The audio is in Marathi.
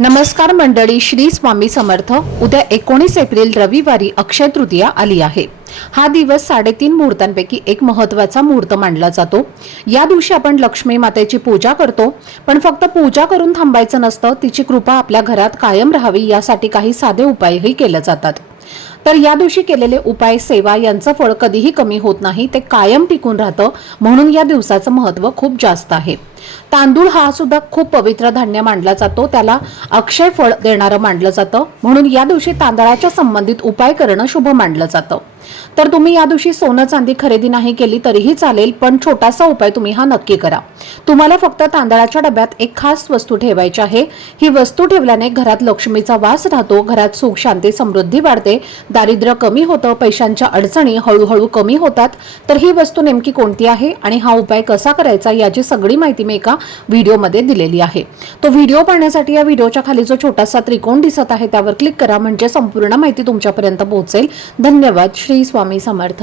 नमस्कार मंडळी, श्री स्वामी समर्थ। उद्या 19 एप्रिल रविवारी अक्षय तृतीया आली आहे। हा दिवस 3.5 मुहूर्तांपैकी एक महत्त्वाचा मुहूर्त मानला जातो। या दिवशी आपण लक्ष्मी मातेची पूजा करतो, पण फक्त पूजा करून थांबायचं नसतं, तिची कृपा आपल्या घरात कायम राहावी यासाठी काही साधे उपायही केले जातात। तर या दिवशी केलेले उपाय, सेवा यांचं फळ कधीही कमी होत नाही, ते कायम टिकून राहतं। म्हणून या दिवसाचं महत्त्व खूप जास्त आहे। तांदूळ हा सुद्धा खूप पवित्र धान्य मानला जातो, त्याला अक्षय फळ देणारं मानलं जातं। म्हणून या दिवशी तांदळाच्या संबंधित उपाय करणं शुभ मानलं जातं। तर तुम्ही या दिवशी सोनं चांदी खरेदी नाही केली तरीही चालेल, पण छोटासा उपाय तुम्ही हा नक्की करा। तुम्हाला फक्त तांदळाच्या डब्यात एक खास वस्तू ठेवायची आहे। ही वस्तू ठेवल्याने घरात लक्ष्मीचा वास राहतो, घरात सुख शांती समृद्धी वाढते, दारिद्र्य कमी होतं, पैशांच्या अडचणी हळूहळू कमी होतात। तर ही वस्तू नेमकी कोणती आहे आणि हा उपाय कसा करायचा याची सगळी माहिती मी एका व्हिडिओमध्ये दिलेली आहे। तो व्हिडिओ पाहण्यासाठी या व्हिडिओच्या खाली जो छोटासा त्रिकोण दिसत आहे त्यावर क्लिक करा, म्हणजे संपूर्ण माहिती तुमच्यापर्यंत पोहोचेल। धन्यवाद। श्री स्वामी समर्थ।